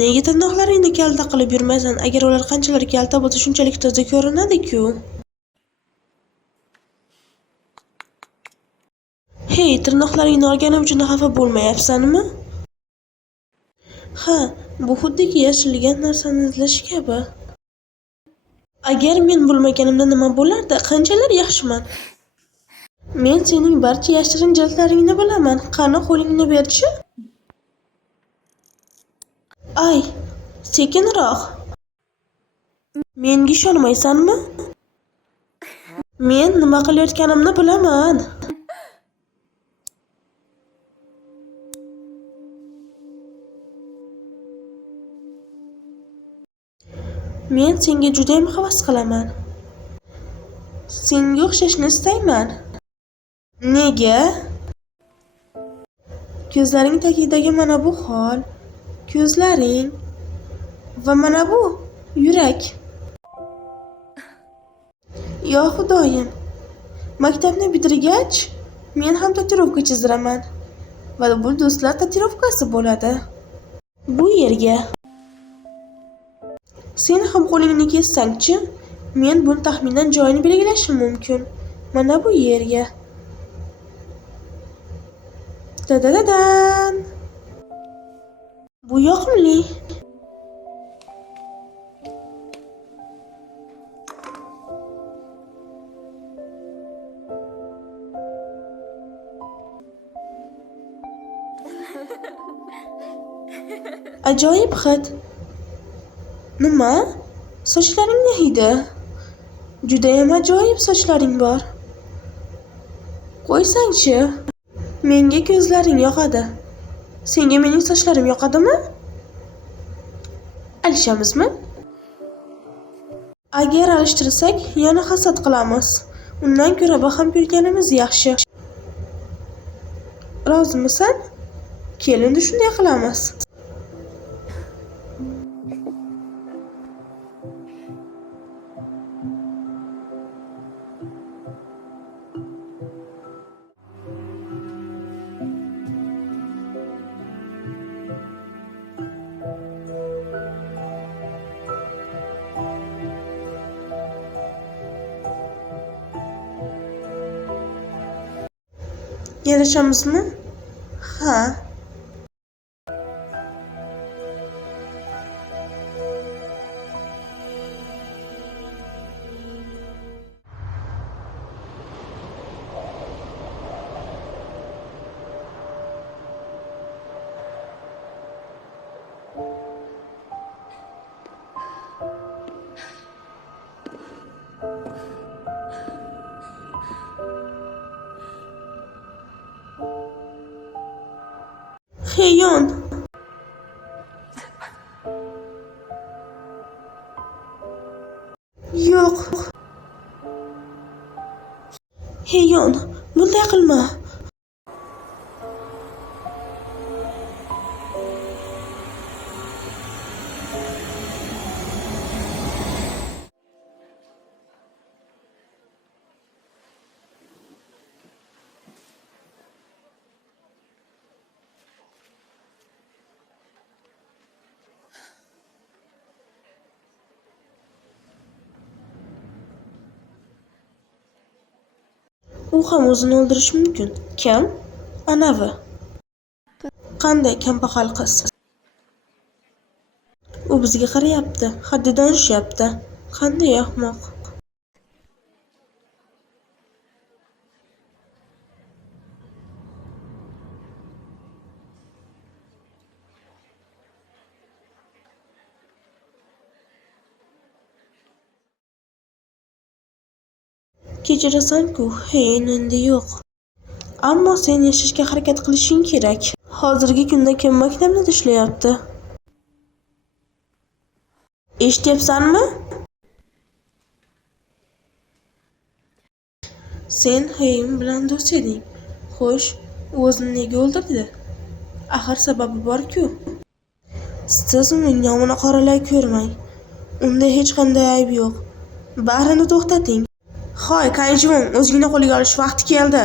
Nega tirnoqlaringni kalta qilib yurmaysan? Agar ular qanchalar kalta bo'lsa, shunchalik toza ko'rinadi-ku. Hey, tirnoqlaringni olganim uchun xafa bo'lmayapsanmi? Ha, bu xuddiki yashirilgan narsani izlash kabi. Agar men bo'lmaganimda nima bo'lardi? Qanchalar yaxshiman. Men sening barcha yashirin jildlaringni bilaman. Qani qo'lingni ber-chi? Ay, sekinroq. Menga ishonmaysanmi? Men nima qilayotganimni bilaman. Men senga juda ham havas qilaman. Senga o'xshashni istayman. Nega? Ko'zlaring tagidagi mana bu hol, ko'zlaring va mana bu yurak. Yo Xudoyim. Maktabni bitirgach, men ham tatuirovka chiziraman. Va bu do'stlar tatuirovkasi bo'ladi. Bu yerga. Sen ham qo'lingni kessang-chi, men buni taxminan joyini belgilashim mumkin. Mana bu yerga. Da-da-da-dan. Bu yoqimli. Ajoyib hid. Nima? Sochlaringni hidi. Juda ham ajoyib sochlaring bor. Qo'ysang-chi. Menga ko'zlaring yoqadi. Senga mening sochlarim yoqadimi? Alishamizmi? Agar alishtirsak, yana hasad qilamiz. Undan ko'ra baham ko'rganimiz yaxshi. Rozimisan? Kel endi shunday qilamiz. Yarashamizmi? Ha. Heyon. Yo'q. Heyon, bunday qilma. U ham o'zini o'ldirishi mumkin. Kim? Anavi. Qanday kambag'al qiz. U bizga qarayapti, haddidan oshyapti. Qanday ahmoq. Kechirasan-ku, endi yo'q. Ammo sen yashashga harakat qilishing kerak. Hozirgi kunda kim maktabda ishlayapti? Eshityapsanmi? Sen Hayim bilan do'st eding. Xo'sh, u o'zini nega o'ldirdi? Axir sababi bor-ku. Siz uning nomini qoralay ko'rmang. Unda hech qanday ayb yo'q. Barini to'xtating. Hoy, Kayjivon, o'zingni qo'lga olish vaqti keldi.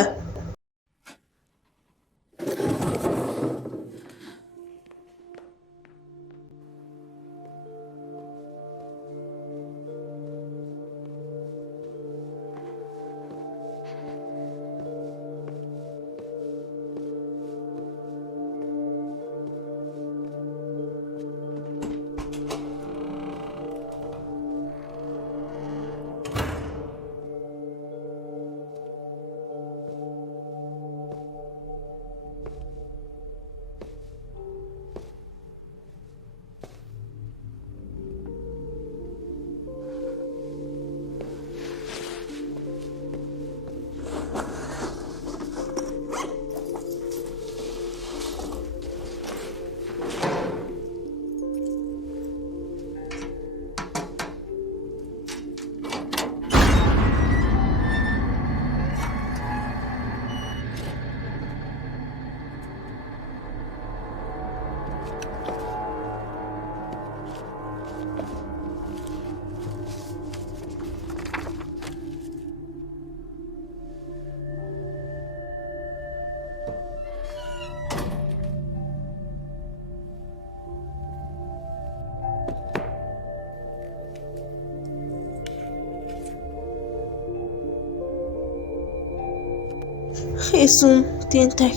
Hesun, tentak,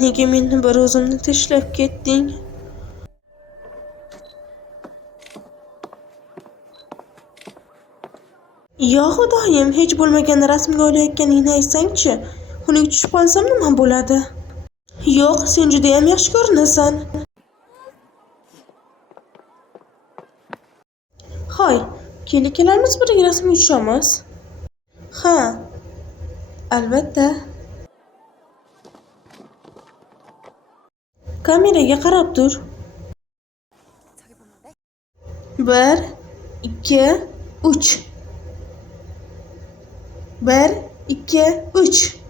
nega meni bir o'zimni tashlab ketding? Yo xudoyim, hech bo'lmaganda rasmga olayotganingni aytsang-chi. Xunuk tushib qolsam nima bo'ladi? Yo'q, sen judayam yaxshi ko'rinasan. Hoy, kelamiz birga rasmga tushamiz. Ha, albatta. Kameraga qarab tur. 1, 2, 3. 1, 2, 3.